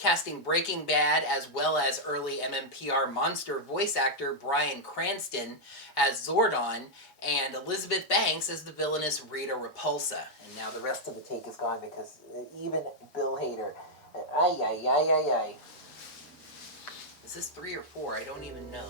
casting Breaking Bad as well as early MMPR monster voice actor Bryan Cranston as Zordon, and Elizabeth Banks as the villainous Rita Repulsa. And now the rest of the take is gone because even Bill Hader. Ay, ay, ay, ay, ay. Is this 3 or 4? I don't even know.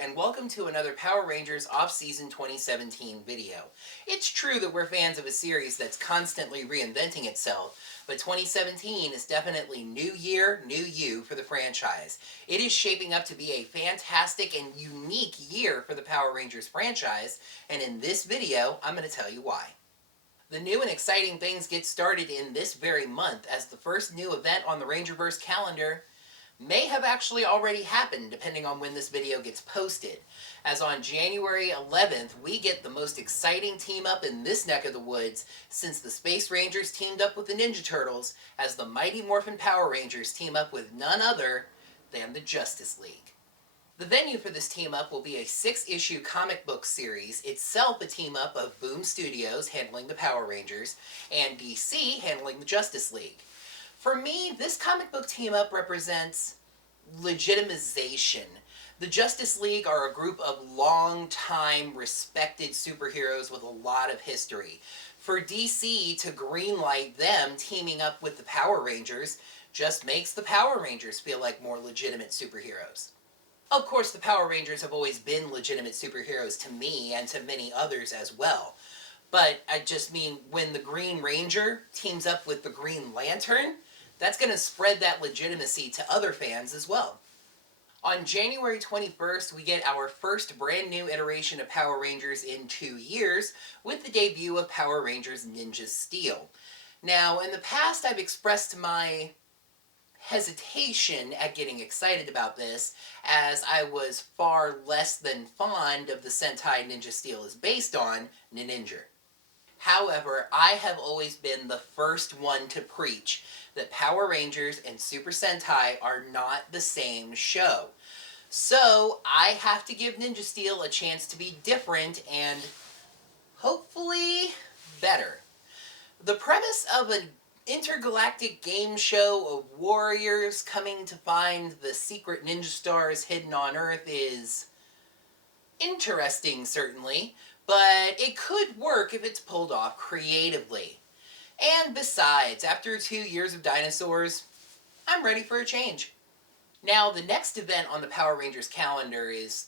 And welcome to another Power Rangers Off-Season 2017 video. It's true that we're fans of a series that's constantly reinventing itself, but 2017 is definitely new year, new you for the franchise. It is shaping up to be a fantastic and unique year for the Power Rangers franchise, and in this video, I'm going to tell you why. The new and exciting things get started in this very month, as the first new event on the Rangerverse calendar may have actually already happened depending on when this video gets posted. As on January 11th, we get the most exciting team up in this neck of the woods since the Space Rangers teamed up with the Ninja Turtles, as the Mighty Morphin Power Rangers team up with none other than the Justice League. The venue for this team up will be a 6-issue comic book series, itself a team up of Boom Studios handling the Power Rangers and DC handling the Justice League. For me, this comic book team-up represents legitimization. The Justice League are a group of long-time respected superheroes with a lot of history. For DC to greenlight them teaming up with the Power Rangers just makes the Power Rangers feel like more legitimate superheroes. Of course, the Power Rangers have always been legitimate superheroes to me and to many others as well. But I just mean, when the Green Ranger teams up with the Green Lantern, that's going to spread that legitimacy to other fans as well. On January 21st, we get our first brand new iteration of Power Rangers in 2 years, with the debut of Power Rangers Ninja Steel. Now, in the past, I've expressed my hesitation at getting excited about this, as I was far less than fond of the Sentai Ninja Steel is based on, Ninja. However, I have always been the first one to preach that Power Rangers and Super Sentai are not the same show. So, I have to give Ninja Steel a chance to be different and hopefully better. The premise of an intergalactic game show of warriors coming to find the secret ninja stars hidden on Earth is interesting, certainly, but it could work if it's pulled off creatively. And besides, after 2 years of dinosaurs, I'm ready for a change. Now, the next event on the Power Rangers calendar is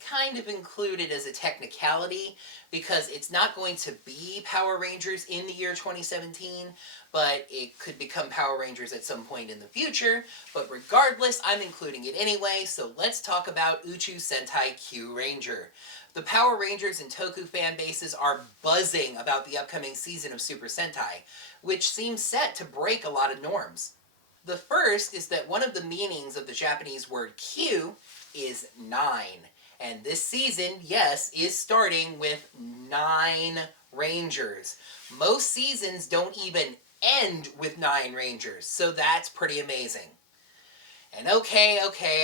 kind of included as a technicality, because it's not going to be Power Rangers in the year 2017, but it could become Power Rangers at some point in the future. But regardless, I'm including it anyway, so let's talk about Uchu Sentai Q Ranger. The Power Rangers and Toku fan bases are buzzing about the upcoming season of Super Sentai, which seems set to break a lot of norms. The first is that one of the meanings of the Japanese word Q is 9. And this season, yes, is starting with 9 Rangers. Most seasons don't even end with 9 Rangers, so that's pretty amazing. And okay,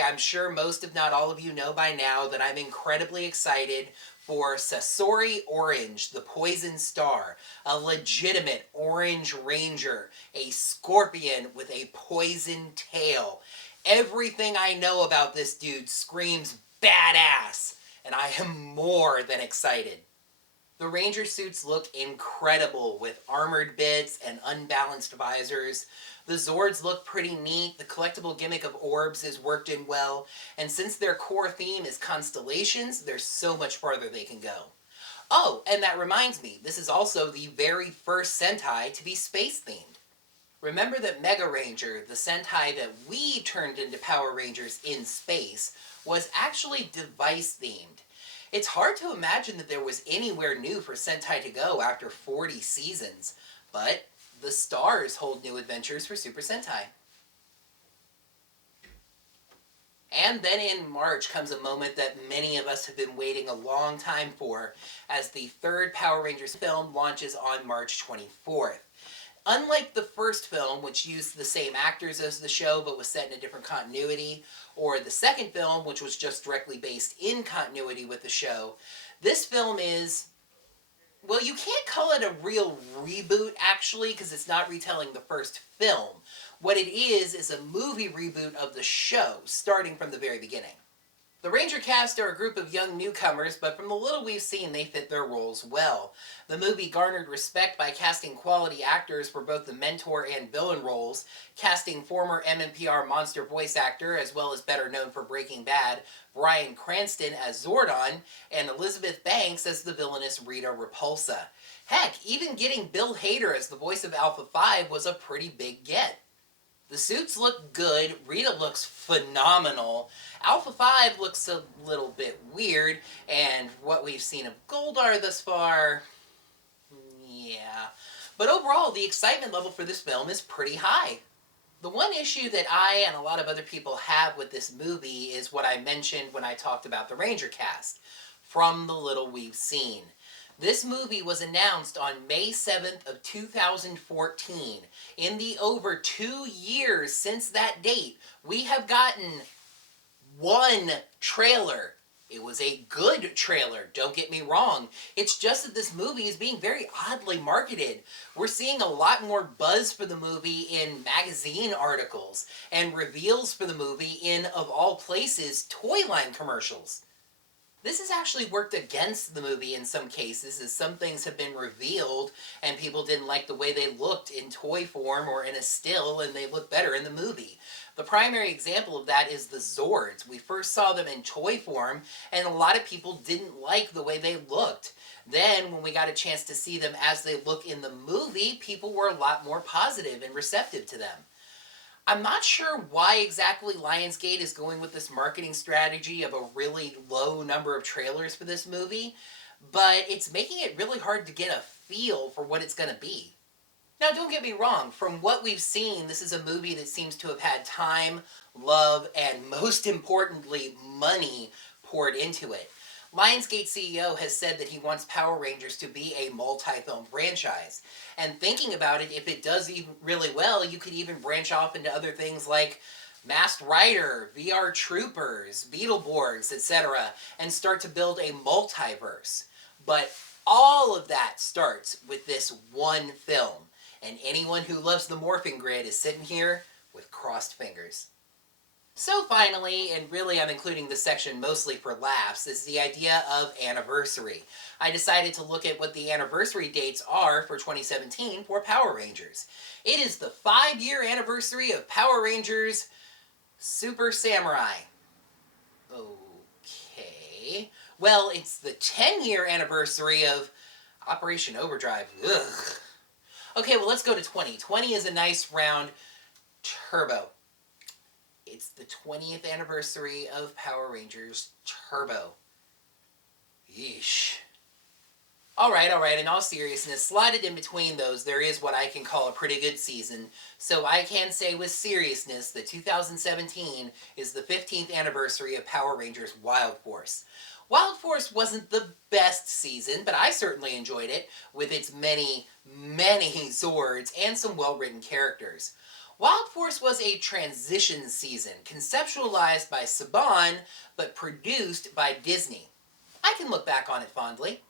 I'm sure most if not all of you know by now that I'm incredibly excited for Sasori Orange, the Poison Star, a legitimate Orange Ranger, a scorpion with a poison tail. Everything I know about this dude screams badass, and I am more than excited. The Ranger suits look incredible with armored bits and unbalanced visors. The Zords look pretty neat, the collectible gimmick of orbs is worked in well, and since their core theme is constellations, there's so much farther they can go. Oh, and that reminds me, this is also the very first Sentai to be space-themed. Remember that Mega Ranger, the Sentai that we turned into Power Rangers in space, was actually device-themed. It's hard to imagine that there was anywhere new for Sentai to go after 40 seasons, but the stars hold new adventures for Super Sentai. And then in March comes a moment that many of us have been waiting a long time for, as the third Power Rangers film launches on March 24th. Unlike the first film, which used the same actors as the show but was set in a different continuity, or the second film, which was just directly based in continuity with the show, this film is, well, you can't call it a real reboot, actually, because it's not retelling the first film. What it is a movie reboot of the show, starting from the very beginning. The Ranger cast are a group of young newcomers, but from the little we've seen, they fit their roles well. The movie garnered respect by casting quality actors for both the mentor and villain roles, casting former MMPR monster voice actor, as well as better known for Breaking Bad, Bryan Cranston as Zordon, and Elizabeth Banks as the villainous Rita Repulsa. Heck, even getting Bill Hader as the voice of Alpha 5 was a pretty big get. The suits look good, Rita looks phenomenal, Alpha 5 looks a little bit weird, and what we've seen of Goldar thus far, yeah. But overall, the excitement level for this film is pretty high. The one issue that I and a lot of other people have with this movie is what I mentioned when I talked about the Ranger cast, from the little we've seen. This movie was announced on May 7th of 2014. In the over 2 years since that date, we have gotten one trailer. It was a good trailer, don't get me wrong. It's just that this movie is being very oddly marketed. We're seeing a lot more buzz for the movie in magazine articles, and reveals for the movie in, of all places, toy line commercials. This has actually worked against the movie in some cases, as some things have been revealed and people didn't like the way they looked in toy form or in a still, and they look better in the movie. The primary example of that is the Zords. We first saw them in toy form, and a lot of people didn't like the way they looked. Then, when we got a chance to see them as they look in the movie, people were a lot more positive and receptive to them. I'm not sure why exactly Lionsgate is going with this marketing strategy of a really low number of trailers for this movie, but it's making it really hard to get a feel for what it's going to be. Now, don't get me wrong, from what we've seen, this is a movie that seems to have had time, love, and most importantly, money poured into it. Lionsgate CEO has said that he wants Power Rangers to be a multi-film franchise. And thinking about it, if it does even really well, you could even branch off into other things like Masked Rider, VR Troopers, Beetleborgs, etc., and start to build a multiverse. But all of that starts with this one film. And anyone who loves the morphing grid is sitting here with crossed fingers. So finally, and really I'm including this section mostly for laughs, is the idea of Anniversary. I decided to look at what the anniversary dates are for 2017 for Power Rangers. It is the 5-year anniversary of Power Rangers Super Samurai. Okay. Well, it's the 10-year anniversary of Operation Overdrive. Ugh. Okay, well let's go to 20. 20 is a nice round Turbo. It's the 20th anniversary of Power Rangers Turbo. Yeesh. Alright, in all seriousness, slotted in between those, there is what I can call a pretty good season. So I can say with seriousness that 2017 is the 15th anniversary of Power Rangers Wild Force. Wild Force wasn't the best season, but I certainly enjoyed it, with its many, many Zords and some well-written characters. Wild Force was a transition season, conceptualized by Saban, but produced by Disney. I can look back on it fondly.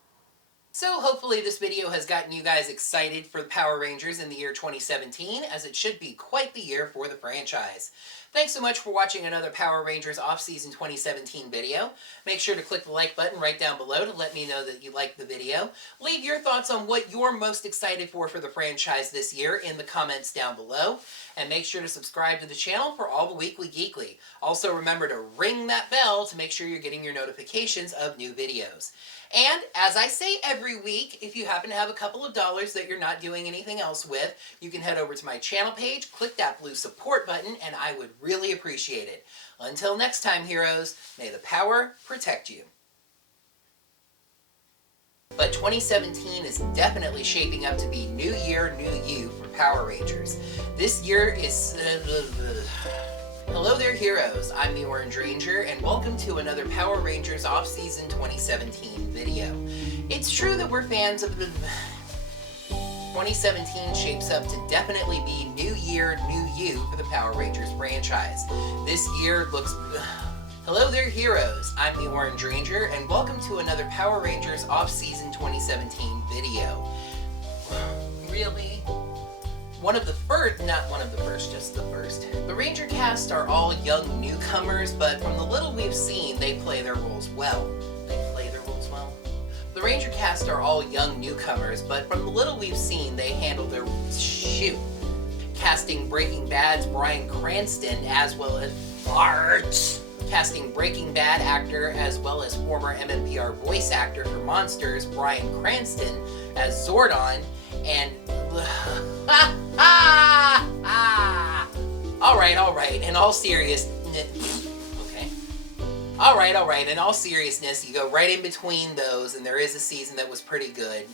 So hopefully this video has gotten you guys excited for Power Rangers in the year 2017, as it should be quite the year for the franchise. Thanks so much for watching another Power Rangers Off-Season 2017 video. Make sure to click the like button right down below to let me know that you liked the video. Leave your thoughts on what you're most excited for the franchise this year in the comments down below. And make sure to subscribe to the channel for all the Weekly Geekly. Also remember to ring that bell to make sure you're getting your notifications of new videos. And, as I say every week, if you happen to have a couple of dollars that you're not doing anything else with, you can head over to my channel page, click that blue support button, and I would really appreciate it. Until next time, heroes, may the power protect you. But 2017 is definitely shaping up to be new year, new you for Power Rangers. This year is... Hello there, heroes. I'm the Orange Ranger, and welcome to another Power Rangers Offseason 2017 video. It's true that we're fans of the... 2017 shapes up to definitely be new year, new you for the Power Rangers franchise. This year looks... Hello there, heroes. I'm the Orange Ranger, and welcome to another Power Rangers Offseason 2017 video. Really? Just the first. The Ranger cast are all young newcomers, but from the little we've seen, they play their roles well. The Ranger cast are all young newcomers, but from the little we've seen, they handle their... Casting Breaking Bad's Bryan Cranston, as well as... Casting Breaking Bad actor, as well as former MMPR voice actor for Monsters, Bryan Cranston, as Zordon, and... Alright, in all seriousness... Okay. Alright, in all seriousness, you go right in between those, and there is a season that was pretty good.